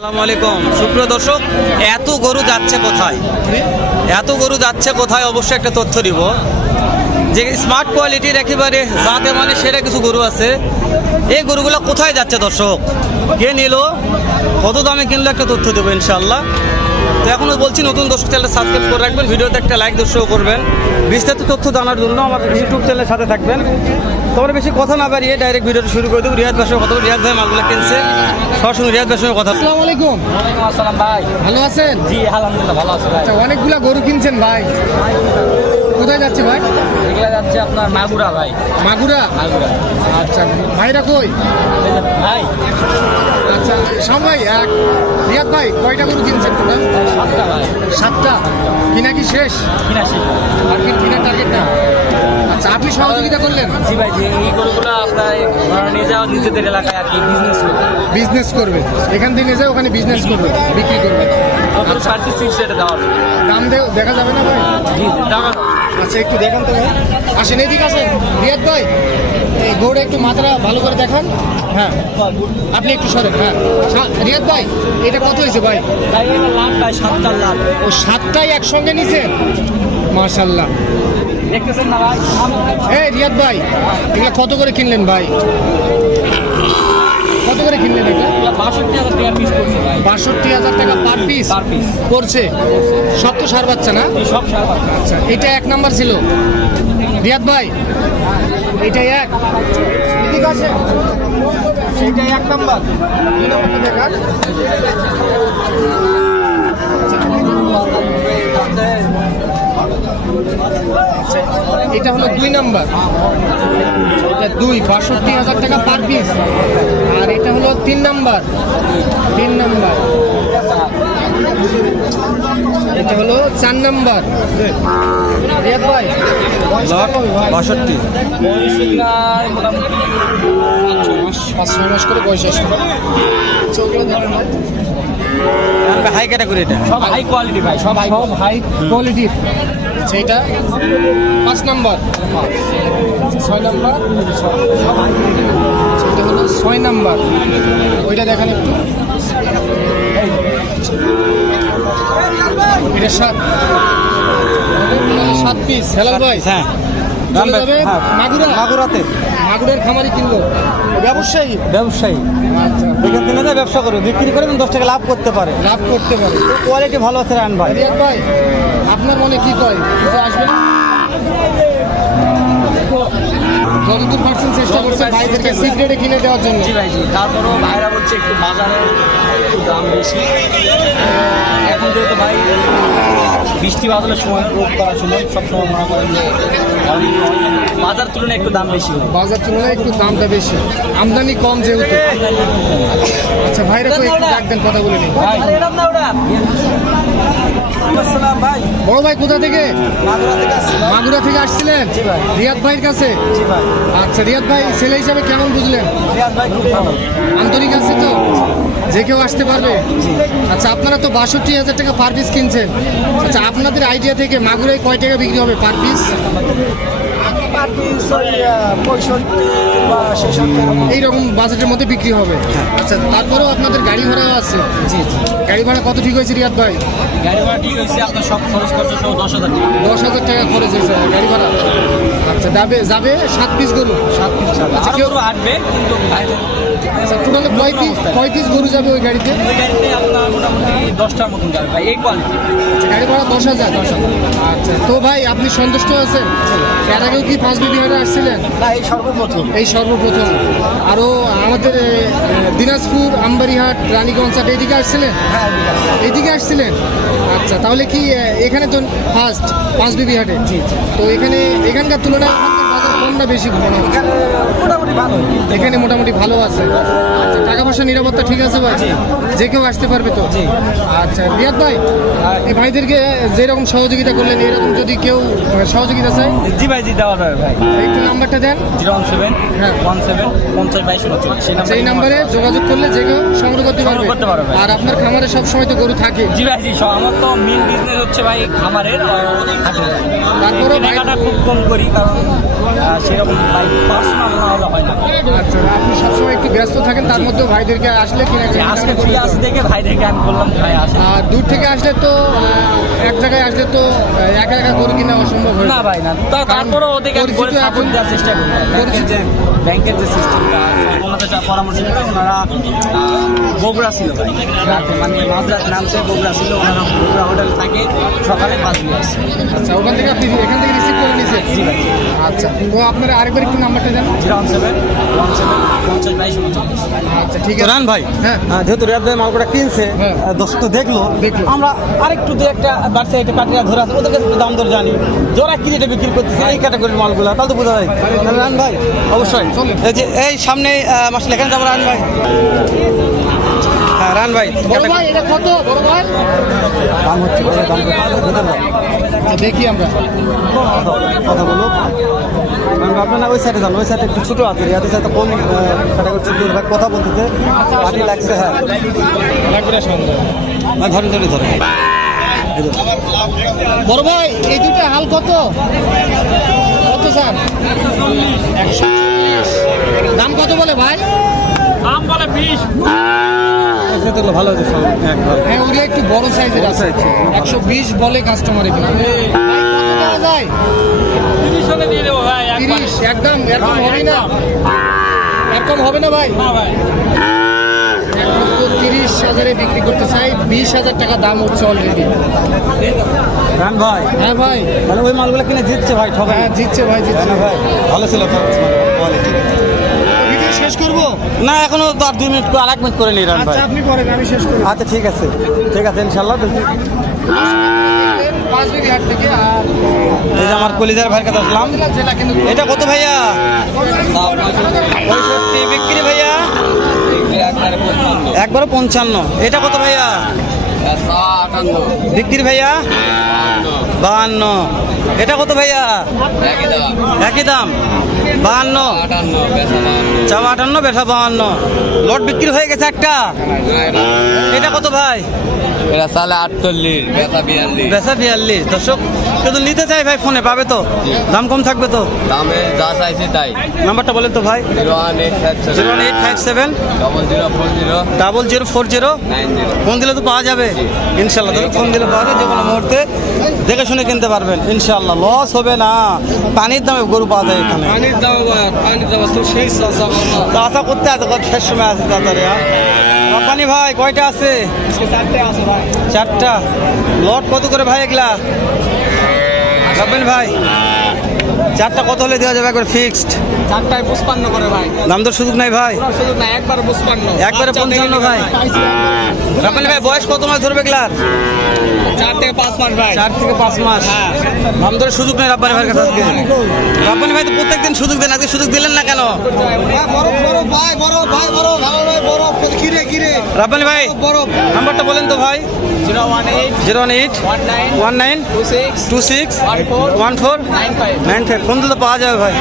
আসসালামু আলাইকুম সুপ্রিয় দর্শক, এত গরু যাচ্ছে কোথায় অবশ্যই একটা তথ্য দিব যে স্মার্ট কোয়ালিটির একেবারে যাতে মানে সেরা কিছু গরু আছে। এই গরুগুলো কোথায় যাচ্ছে দর্শক, কে নিল, কত দামে কিনলো, একটা তথ্য দেবো ইনশাআল্লাহ। তো এখনও বলছি নতুন দর্শক চ্যানেলটা সাবস্ক্রাইব করে রাখবেন, ভিডিওতে একটা লাইক দর্শক করবেন, বিস্তারিত তথ্য জানার জন্য আমার ইউটিউব চ্যানেলের সাথে থাকবেন। তোমরা বেশি কথা না বাড়িয়ে ডাইরেক্ট ভিডিওটা শুরু করে দেবো। রিয়াদ ভাইয়ের কথা বলবো, রিয়াদ ভাই মালগুলো কিনছে, সরাসরি রিয়াদ ভাইয়ের সঙ্গে কথা। আসসালামু আলাইকুম। ওয়ালাইকুম আসসালাম ভাই। ভালো আছেন? জি আলহামদুলিল্লাহ ভালো আছি ভাই। আচ্ছা, অনেকগুলা গরু কিনছেন ভাই, কোথায় যাচ্ছে ভাই? এগুলা যাচ্ছে আপনার মাগুরা ভাই। মাগুরা? মাগুরা। আচ্ছা, ভাইরা কই? ভাই আচ্ছা সবাই এক। রিয়াদ ভাই কয়টা গরু কিনছেন টোটাল? 7টা ভাই। 7টা? কিনা কি শেষ? কিনা শেষ। আর কি কিনা টার্গেট না? আচ্ছা, আপনি সহযোগিতা করলেন? জি ভাই, যে এই গরুগুলো আপনার নিয়ে যাওয়া নিজেদের এলাকায় আর কি বিজনেস করবে। বিজনেস করবে, এখান থেকে নিয়ে যায় ওখানে বিজনেস করবে, বিক্রি করবে। কত সার্ভিস ফিক্স এটা দেওয়া হবে। দাম দেখা যাবে না ভাই? জি দাম। আচ্ছা একটু দেখান তো ভাই, আসেন এদিকে আসেন। রিয়াদ ভাই এই গরুটা একটু মাথাটা ভালো করে দেখান। হ্যাঁ আপনি একটু সরেন। হ্যাঁ রিয়াদ ভাই এটা কত হয়েছে ভাই? ভাই এটা লাভ ভাই, 7টা লাভ। ও 7টাই একসঙ্গে নিছে, মাশাআল্লাহ। দেখতেছেন না ভাই? এই রিয়াদ ভাই এগুলো কত করে কিনলেন ভাই? কত করে কিনলেন এটা? 62,000 টাকা পিস পড়ছে ভাই। 62,000 টাকা পার পিস পার পিস পড়ছে। সব তো সার বাচ্চা না? সব সার বাচ্চা। আচ্ছা এটা 1 নাম্বার ছিল রিয়াদ ভাই, এইটাই এক। এদিকে আসেন, সেইটাই 1 নাম্বার। 2 নাম্বারটা দেখান। আচ্ছা, এটা হলো 2 নাম্বার, এটা 62,000 টাকা পার পিস। আর এটা হলো 3 নাম্বার, 3 নাম্বার। এটা হলো 4 নাম্বার। রিয়াদ ভাই 62 মোটামুটি 5-6 মাস করে বয়স আসবে। হাই ক্যাটাগরি, এটা সব হাই কোয়ালিটি ভাই, সব হাই হাই কোয়ালিটির। সেইটা 5 নাম্বার, 6 নাম্বার, সেটা হলো 6 নাম্বার। ওইটা দেখান একটু। এটা 7 পিস। হেলাল ভাই হ্যাঁ চলে যাবে মাগুরাতে। মাগুরের খামারি কিনলো, ব্যবসায়ী। ব্যবসায়ী আচ্ছা, এখান থেকে না ব্যবসা করে বিক্রি করে 10 টাকা লাভ করতে পারে, লাভ করতে পারে। কোয়ালিটি ভালো আছে রান ভাই। রিয়াদ ভাই আপনার মনে কি কয়, কিছু আসবে না? যতদূর পারছেন চেষ্টা করছেন ভাইদেরকে সিক্রেটে কিনে দেওয়ার জন্য। জি ভাই জি, তারপরেও ভাইরা বলছে একটু বাজারে একটু দাম বেশি। এখন যেহেতু ভাই বৃষ্টি বাদলের সময়, রোদ করার সময় সবসময় মনে করেন যে বাজার তুলনায় একটু দাম বেশি হবে। বাজার তুলনায় একটু দামটা বেশি, আমদানি কম যেহেতু। আচ্ছা ভাইরা তো একটু ডাক দেন, কথা বলে নিই। ভাই বড় ভাই কোথা থেকে? মাগুরা থেকে আসছিলেন জি ভাই। রিয়াদ ভাইয়ের কাছে? জি ভাই। আচ্ছা রিয়াদ ভাই ছেলে হিসাবে কেমন বুঝলেন? রিয়াদ ভাই খুব ভালো। আন্তরিক আছে তো, যে কেউ আসতে পারবে? আচ্ছা আপনারা তো 62,000 টাকা পার পিস কিনছেন। আচ্ছা আপনাদের আইডিয়া থেকে মাগুরায় কয় টাকা বিক্রি হবে পার পিস? এইরকম বাজেটের মধ্যে বিক্রি হবে। আচ্ছা তারপরেও আপনাদের গাড়ি ভাড়াও আছে? জি জি। গাড়ি ভাড়া কত ঠিক হয়েছে রিয়াদ ভাই? গাড়ি ভাড়া ঠিক হয়েছে আপনার সব খরচ খরচ সহ 10,000 টাকা। 10,000 টাকা খরচ হয়েছে গাড়ি ভাড়া। আচ্ছা যাবে 7 পিস গরু। 7 পিস আচ্ছা, কেউ হাঁটবে কিন্তু আচ্ছা টোটালে কয় পিস গরু যাবে ওই গাড়িতে? ওই গাড়িতে আপনার মোটামুটি 10টার মতন যাবে ভাই, এই কোয়ালিটি। আচ্ছা, গাড়ি ভাড়া 10,000। আচ্ছা তো ভাই আপনি সন্তুষ্ট আছেন? এর আগেও কি 5 বিঘারে আসছিলেন? না এই সর্বপ্রথম। এই সর্বপ্রথম। আরও আমাদের দিনাজপুর, আমবাড়িহাট, রানীগঞ্জ হাট এইদিকে আসছিলেন? হ্যাঁ এইদিকে আসছিলেন। আচ্ছা তাহলে কি এখানে তো ফার্স্ট 5 বিবি হাটে? তো এখানকার তুলনায় বাজার কম না বেশি? মোটামুটি ভালো। এখানে মোটামুটি ভালো আছে। আচ্ছা টাকা পয়সা নিরাপত্তা ঠিক আছে ভাই? যে কেউ আসতে পারবে তো? আচ্ছা রিয়াদ ভাই এই ভাইদেরকে যেরকম সহযোগিতা করলেন, এরকম যদি কেউ সহযোগিতা চায়? জি ভাই জি, দেওয়া যাবে ভাই। একটু নাম্বারটা দেন। 017 হ্যাঁ 17 50 22 29। সেই নাম্বারে যোগাযোগ করলে যে কেউ সংগ্রহ করতে সংগ্রহ করতে পারবে পারবে। ভাই। আর আপনার খামারে সব সময় তো গরু থাকে? জি ভাই জি, আমার তো মেন বিজনেস হচ্ছে ভাই খামারের। তারপরেও ভাই টাকাটা খুব কম করি কারণ সেরকম ভাই পার্সোনাল না হলে হয় না। আচ্ছা, আপনি সবসময় একটু ব্যস্ত থাকেন, তার মধ্যেও ভাইদেরকে আসলে কিনা আজকে ফ্রি আছে দেখে ভাই দেখে আমি বললাম ভাই আসে। আর দূর থেকে আসলে তো এক জায়গায় আসলে তো একা একা গরু কিনা অসম্ভব হয় না ভাই না, তারপরেও ওদেরকে আমি বলে সাপোর্ট দেওয়ার চেষ্টা করি। ব্যাংকের যে সিস্টেমটা ওনাদের যা পরামর্শ দিল, ওনারা বগুড়া ছিল ভাই, রাতে মানে মাঝরাত নামছে বগুড়া ছিল, ওনারা বগুড়া হোটেল থাকে, সকালে পাঁচগুলো আসছে। আচ্ছা, ওখান থেকে আপনি এখান থেকে রিসিভ করে নিয়েছেন? জি ভাই। আচ্ছা, তো আপনার আরেকবার একটু নাম্বারটা জানেন? 01717 আচ্ছা, ঠিক তো আছে। রান ভাই, হ্যাঁ। যেহেতু রিয়াদ ভাই মালগুলা কিনছে, হ্যাঁ। দর্শক তো দেখলো, দেখলো। আমরা আরেকটু যে একটা বাড়ছে একটা কাটিয়া ধরে আছে, ওদের কাছে একটু দাম দর জানি, যারা কি রেটে বিক্রি করতেছে এই ক্যাটাগরির মালগুলা, তাহলে তো বোঝা যায়। তাহলে রান ভাই অবশ্যই এই যে এই সামনে মাসলে এখানে যাবো রান ভাই। হ্যাঁ রান ভাই, বড় ভাই এটা কত বড় ভাই? দাম হচ্ছে দাম আচ্ছা, দেখি আমরা। কথা বলো। আপনারা ওই সাইডে যান, ওই সাইডে একটু ছোটো আছে, রিয়াদের সাথে কোন ক্যাটাগরি ছোটো ভাই কথা বলতেছে, পার্টি লাগছে। হ্যাঁ ধরেন ধরে ধরে বড় ভাই এই দুটো হাল কত কত স্যার? 140। দাম কত বলে ভাই? ভালো হয়েছে একবার। হ্যাঁ, ওগুলো একটু বড় সাইজের আছে। 120 বলে কাস্টমারে। ভাই কত দেওয়া যায়? 30 একদম, এরকম হবে না, এরকম হবে না ভাই। 1,30,000 বিক্রি করতে চাই, 20,000 টাকা দাম উঠছে অলরেডি। রান ভাই, হ্যাঁ ভাই, মানে ওই মালগুলো কিনে জিতছে ভাই, ঠবে হ্যাঁ জিতছে ভাই, জিতছে। না ভাই, ভালো ছিল কোয়ালিটি। ভিডিও শেষ করবো? না এখনো তো আর 2 মিনিট করে, আর 1 মিনিট করে নি রান ভাই। আচ্ছা, আপনি করেন, আমি শেষ করি। আচ্ছা ঠিক আছে, ঠিক আছে ইনশাল্লাহ। পাঁচবিবি হাট থেকে। আর এই যে আমার কলিজার ভাইয়ের কাছে আসলাম। জেলা কিন্তু এটা কত ভাইয়া? 65 বিক্রি ভাইয়া, একবারে 55। এটা কত ভাইয়া? বিক্রি ভাইয়া 52। এটা কত ভাইয়া? একই দাম 52, চাওয়া 58, বেচা 52। লট বিক্রি হয়ে গেছে একটা। এটা কত ভাই? এটা সালে 48, বেচা 42। বেচা 42। দর্শক কিন্তু নিতে চাই ভাই, ফোনে পাবে তো? দাম কম থাকবে তো? দামে যা চাইছি তাই। নাম্বারটা বলেন তো ভাই। 01857 01857 0040 0040। 90। ফোন দিলে তো পাওয়া যাবে ইনশাল্লাহ। তবে ফোন দিলে পাওয়া যাবে, যে কোনো মুহূর্তে দেখে শুনে কিনতে পারবেন ইনশাল্লাহ, লস হবে না। পানির দামে গরু পাওয়া যায় এখানে। পানির দাম তো সেই চাষা করতে আছে, কত শেষ সময় আছে তাড়াতাড়ি। রব্বানি ভাই কয়টা আছে? 4টা। লট কত করে ভাই এগুলা? রব্বানি ভাই 4টা কত হলে দেওয়া যাবে একবার ফিক্সড? 4টায় 55 করে ভাই, দাম দর সুযোগ নাই ভাই? শুধু না একবার 55, একবারে 55 ভাই। রব্বানি ভাই বয়স কত মাস ধরবে এগুলার? 4 থেকে 5 মাস ভাই। 4 থেকে 5 মাস। দাম দরের সুযোগ নেই রব্বানি ভাইয়ের কাছে আজকে। রব্বানি ভাই তো প্রত্যেকদিন সুযোগ দেন, আজকে সুযোগ দিলেন না কেন? রব্বানি ভাই নাম্বারটা বলেন তো ভাই। 018 018 19 26 26 14 14 95। 95। ফোন দিলে তো পাওয়া যাবে ভাই।